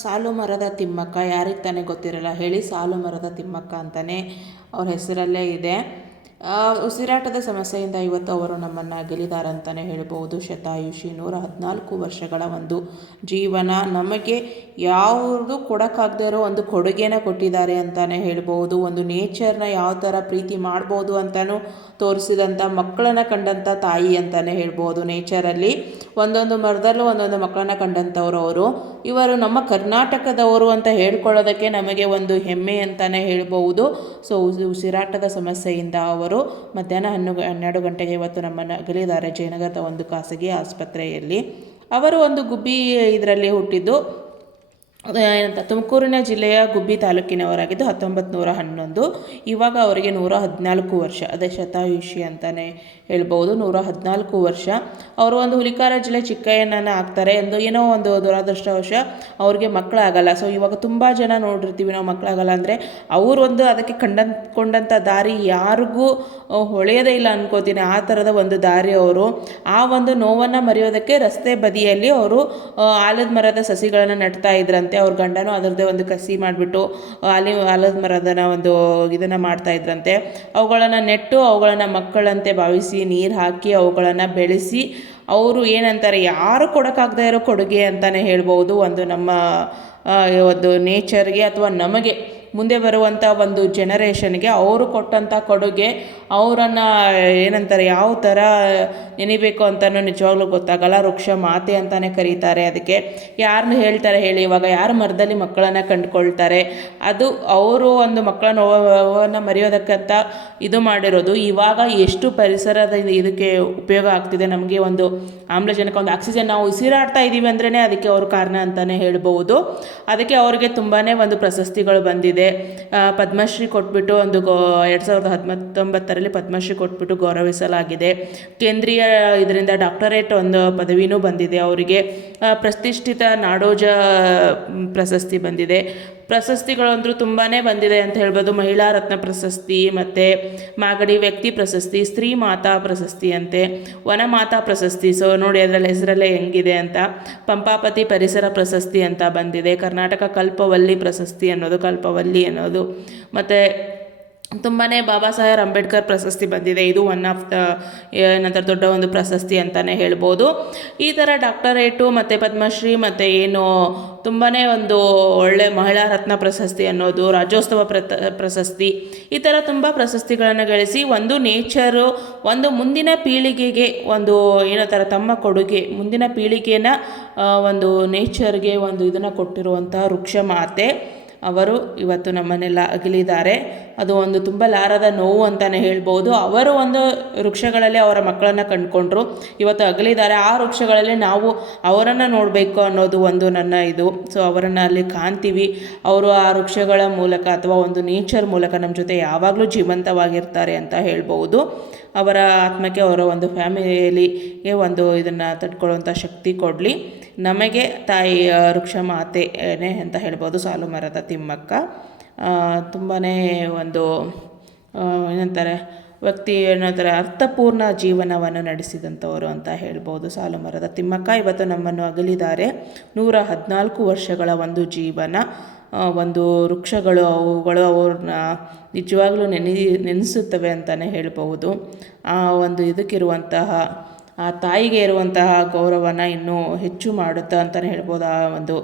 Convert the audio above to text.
ಸಾಲು ಮರದ ತಿಮ್ಮಕ್ಕ ಯಾರಿಗೆ ತಾನೇ ಗೊತ್ತಿರಲ್ಲ ಹೇಳಿ. ಸಾಲು ಮರದ ತಿಮ್ಮಕ್ಕ ಅಂತಲೇ ಅವ್ರ ಹೆಸರಲ್ಲೇ ಇದೆ. ಉಸಿರಾಟದ ಸಮಸ್ಯೆಯಿಂದ ಇವತ್ತು ಅವರು ನಮ್ಮನ್ನು ಅಗಲಿದ್ದಾರೆ ಅಂತಲೇ ಹೇಳ್ಬೋದು. ಶತಾಯುಷಿ 114 ವರ್ಷಗಳ ಒಂದು ಜೀವನ ನಮಗೆ ಯಾವುದು ಕೊಡೋಕ್ಕಾಗದೇ ಇರೋ ಒಂದು ಕೊಡುಗೆನ ಕೊಟ್ಟಿದ್ದಾರೆ ಅಂತಲೇ ಹೇಳ್ಬೋದು. ಒಂದು ನೇಚರ್ನ ಯಾವ ಥರ ಪ್ರೀತಿ ಮಾಡ್ಬೋದು ಅಂತಲೂ ತೋರಿಸಿದಂಥ, ಮಕ್ಕಳನ್ನು ಕಂಡಂಥ ತಾಯಿ ಅಂತಲೇ ಹೇಳ್ಬೋದು. ನೇಚರಲ್ಲಿ ಒಂದೊಂದು ಮರದಲ್ಲೂ ಒಂದೊಂದು ಮಕ್ಕಳನ್ನ ಕಂಡಂಥವ್ರು ಅವರು. ಇವರು ನಮ್ಮ ಕರ್ನಾಟಕದವರು ಅಂತ ಹೇಳ್ಕೊಳ್ಳೋದಕ್ಕೆ ನಮಗೆ ಒಂದು ಹೆಮ್ಮೆ ಅಂತಲೇ ಹೇಳ್ಬೋದು. ಸೊ ಉಸಿರಾಟದ ಸಮಸ್ಯೆಯಿಂದ ಅವರು ಮಧ್ಯಾಹ್ನ 12 ಗಂಟೆಗೆ ಇವತ್ತು ನಮ್ಮನ್ನು ಅಗಲಿದ್ದಾರೆ ಜಯನಗರದ ಒಂದು ಖಾಸಗಿ ಆಸ್ಪತ್ರೆಯಲ್ಲಿ. ಅವರು ಒಂದು ಗುಬ್ಬಿ ಇದರಲ್ಲಿ ಹುಟ್ಟಿದ್ದು ತುಮಕೂರಿನ ಜಿಲ್ಲೆಯ ಗುಬ್ಬಿ ತಾಲೂಕಿನವರಾಗಿದ್ದು 1911. ಇವಾಗ ಅವರಿಗೆ 114 ವರ್ಷ, ಅದೇ ಶತಾಯುಷಿ ಅಂತಲೇ ಹೇಳ್ಬೋದು. 114 ವರ್ಷ. ಅವರು ಒಂದು ಹುಲಿಕಾರ ಜಿಲ್ಲೆ ಚಿಕ್ಕಯ್ಯನನ್ನು ಆಗ್ತಾರೆ ಎಂದು ಏನೋ ಒಂದು ದುರದೃಷ್ಟವಶ ಅವ್ರಿಗೆ ಮಕ್ಕಳಾಗಲ್ಲ. ಸೊ ಇವಾಗ ತುಂಬ ಜನ ನೋಡಿರ್ತೀವಿ ನಾವು, ಮಕ್ಕಳಾಗಲ್ಲ ಅಂದರೆ ಅವರು ಒಂದು ಅದಕ್ಕೆ ಕೊಂಡಂಥ ದಾರಿ ಯಾರಿಗೂ ಹೊಳೆಯೋದೇ ಇಲ್ಲ ಅನ್ಕೋತೀನಿ. ಆ ಥರದ ಒಂದು ದಾರಿ ಅವರು. ಆ ಒಂದು ನೋವನ್ನು ಮರೆಯೋದಕ್ಕೆ ರಸ್ತೆ ಬದಿಯಲ್ಲಿ ಅವರು ಆಲದ ಮರದ ಸಸಿಗಳನ್ನು ನೆಡ್ತಾ ಇದ್ರಂತೆ. ಅವ್ರ ಗಂಡನೂ ಅದರದ್ದೇ ಒಂದು ಕಸಿ ಮಾಡಿಬಿಟ್ಟು ಆಲದ ಮರದನ ಒಂದು ಇದನ್ನು ಮಾಡ್ತಾ ಇದ್ರಂತೆ. ಅವುಗಳನ್ನು ನೆಟ್ಟು ಅವುಗಳನ್ನು ಮಕ್ಕಳಂತೆ ಭಾವಿಸಿ ನೀರು ಹಾಕಿ ಅವುಗಳನ್ನು ಬೆಳೆಸಿ ಅವರು ಏನಂತಾರೆ, ಯಾರು ಕೊಡೋಕ್ಕಾಗದೇ ಇರೋ ಕೊಡುಗೆ ಅಂತಲೇ ಹೇಳ್ಬೋದು. ಒಂದು ನಮ್ಮ ಒಂದು ನೇಚರ್ಗೆ ಅಥವಾ ನಮಗೆ ಮುಂದೆ ಬರುವಂಥ ಒಂದು ಜನರೇಷನ್ಗೆ ಅವರು ಕೊಟ್ಟಂಥ ಕೊಡುಗೆ, ಅವರನ್ನು ಏನಂತಾರೆ ಯಾವ ಥರ ನೆನಿಬೇಕು ಅಂತಲೂ ನಿಜವಾಗ್ಲೂ ಗೊತ್ತಾಗಲ್ಲ. ವೃಕ್ಷ ಮಾತೆ ಅಂತಲೇ ಕರೀತಾರೆ ಅದಕ್ಕೆ. ಯಾರನ್ನು ಹೇಳ್ತಾರೆ ಹೇಳಿ, ಇವಾಗ ಯಾರು ಮರದಲ್ಲಿ ಮಕ್ಕಳನ್ನು ಕಂಡುಕೊಳ್ತಾರೆ? ಅದು ಅವರು ಒಂದು ಮಕ್ಕಳ ನೋವನ್ನು ಮರೆಯೋದಕ್ಕಂತ ಇದು ಮಾಡಿರೋದು. ಇವಾಗ ಎಷ್ಟು ಪರಿಸರದ ಇದಕ್ಕೆ ಉಪಯೋಗ ಆಗ್ತಿದೆ, ನಮಗೆ ಒಂದು ಆಮ್ಲಜನಕ, ಒಂದು ಆಕ್ಸಿಜನ್ ನಾವು ಉಸಿರಾಡ್ತಾ ಇದ್ದೀವಿ ಅಂದ್ರೇ ಅದಕ್ಕೆ ಅವರು ಕಾರಣ ಅಂತಲೇ ಹೇಳ್ಬೋದು. ಅದಕ್ಕೆ ಅವರಿಗೆ ತುಂಬಾ ಒಂದು ಪ್ರಶಸ್ತಿಗಳು ಬಂದಿದೆ. ಪದ್ಮಶ್ರೀ ಕೊಟ್ಬಿಟ್ಟು ಒಂದು 2019ರಲ್ಲಿ ಪದ್ಮಶ್ರೀ ಕೊಟ್ಬಿಟ್ಟು ಗೌರವಿಸಲಾಗಿದೆ. ಕೇಂದ್ರೀಯ ಇದರಿಂದ ಡಾಕ್ಟರೇಟ್ ಒಂದು ಪದವಿನೂ ಬಂದಿದೆ ಅವರಿಗೆ. ಪ್ರತಿಷ್ಠಿತ ನಾಡೋಜ ಪ್ರಶಸ್ತಿ ಬಂದಿದೆ. ಪ್ರಶಸ್ತಿಗಳಂದ್ರೂ ತುಂಬಾ ಬಂದಿದೆ ಅಂತ ಹೇಳ್ಬೋದು. ಮಹಿಳಾ ರತ್ನ ಪ್ರಶಸ್ತಿ, ಮತ್ತು ಮಾಗಡಿ ವ್ಯಕ್ತಿ ಪ್ರಶಸ್ತಿ, ಸ್ತ್ರೀ ಮಾತಾ ಪ್ರಶಸ್ತಿ ಅಂತೆ, ವನಮಾತಾ ಪ್ರಶಸ್ತಿ. ಸೊ ನೋಡಿ ಅದರಲ್ಲಿ ಹೆಸರಲ್ಲೇ ಹೆಂಗಿದೆ ಅಂತ. ಪಂಪಾಪತಿ ಪರಿಸರ ಪ್ರಶಸ್ತಿ ಅಂತ ಬಂದಿದೆ. ಕರ್ನಾಟಕ ಕಲ್ಪವಲ್ಲಿ ಪ್ರಶಸ್ತಿ ಕಲ್ಪವಲ್ಲಿ ಅನ್ನೋದು. ಮತ್ತು ತುಂಬಾ ಬಾಬಾ ಸಾಹೇಬ್ ಅಂಬೇಡ್ಕರ್ ಪ್ರಶಸ್ತಿ ಬಂದಿದೆ. ಇದು ಒನ್ ಆಫ್ ದ ಏನಂತಾರೆ ದೊಡ್ಡ ಒಂದು ಪ್ರಶಸ್ತಿ ಅಂತಲೇ ಹೇಳ್ಬೋದು. ಈ ಥರ ಡಾಕ್ಟರೇಟು ಮತ್ತು ಪದ್ಮಶ್ರೀ ಮತ್ತು ಏನು ತುಂಬಾ ಒಂದು ಒಳ್ಳೆ ಮಹಿಳಾ ರತ್ನ ಪ್ರಶಸ್ತಿ ಅನ್ನೋದು, ರಾಜ್ಯೋತ್ಸವ ಪ್ರಶಸ್ತಿ, ಈ ಥರ ತುಂಬ ಪ್ರಶಸ್ತಿಗಳನ್ನು ಗಳಿಸಿ ಒಂದು ನೇಚರು ಒಂದು ಮುಂದಿನ ಪೀಳಿಗೆಗೆ ಒಂದು ಏನೋ ಥರ ತಮ್ಮ ಕೊಡುಗೆ, ಮುಂದಿನ ಪೀಳಿಗೆನ ಒಂದು ನೇಚರ್ಗೆ ಒಂದು ಇದನ್ನು ಕೊಟ್ಟಿರುವಂಥ ವೃಕ್ಷ ಮಾತೆ ಅವರು ಇವತ್ತು ನಮ್ಮನ್ನೆಲ್ಲ ಅಗಲಿದ್ದಾರೆ. ಅದು ಒಂದು ತುಂಬಲಾರದ ನೋವು ಅಂತಲೇ ಹೇಳ್ಬೋದು. ಅವರು ಒಂದು ವೃಕ್ಷಗಳಲ್ಲಿ ಅವರ ಮಕ್ಕಳನ್ನು ಕಂಡುಕೊಂಡ್ರು, ಇವತ್ತು ಅಗಲಿದ್ದಾರೆ. ಆ ವೃಕ್ಷಗಳಲ್ಲಿ ನಾವು ಅವರನ್ನು ನೋಡಬೇಕು ಅನ್ನೋದು ಒಂದು ನನ್ನ ಇದು. ಸೊ ಅವರನ್ನು ಅಲ್ಲಿ ಕಾಣ್ತೀವಿ. ಅವರು ಆ ವೃಕ್ಷಗಳ ಮೂಲಕ ಅಥವಾ ಒಂದು ನೇಚರ್ ಮೂಲಕ ನಮ್ಮ ಜೊತೆ ಯಾವಾಗಲೂ ಜೀವಂತವಾಗಿರ್ತಾರೆ ಅಂತ ಹೇಳ್ಬೋದು. ಅವರ ಆತ್ಮಕ್ಕೆ ಅವರ ಒಂದು ಫ್ಯಾಮಿಲಿಗೆ ಒಂದು ಇದನ್ನು ತಡ್ಕೊಳ್ಳುವಂಥ ಶಕ್ತಿ ಕೊಡಲಿ. ನಮಗೆ ತಾಯಿ ವೃಕ್ಷ ಮಾತೆನೇ ಅಂತ ಹೇಳ್ಬೋದು ಸಾಲು ಮರದ ತಿಮ್ಮಕ್ಕ. ತುಂಬಾ ಒಂದು ಏನಂತಾರೆ ವ್ಯಕ್ತಿ ಏನಂತಾರೆ ಅರ್ಥಪೂರ್ಣ ಜೀವನವನ್ನು ನಡೆಸಿದಂಥವರು ಅಂತ ಹೇಳ್ಬೋದು ಸಾಲು ಮರದ ತಿಮ್ಮಕ್ಕ. ಇವತ್ತು ನಮ್ಮನ್ನು ಅಗಲಿದ್ದಾರೆ. 114 ವರ್ಷಗಳ ಒಂದು ಜೀವನ. ಒಂದು ವೃಕ್ಷಗಳು ಅವುಗಳು ಅವ್ರನ್ನ ನಿಜವಾಗ್ಲೂ ನೆನೆಸುತ್ತವೆ ಅಂತಲೇ ಹೇಳ್ಬೋದು. ಆ ಒಂದು ಇದಕ್ಕಿರುವಂತಹ ಆ ತಾಯಿಗೆ ಇರುವಂತಹ ಗೌರವನ ಇನ್ನೂ ಹೆಚ್ಚು ಮಾಡುತ್ತಾ ಅಂತಲೇ ಹೇಳ್ಬೋದು. ಆ ಒಂದು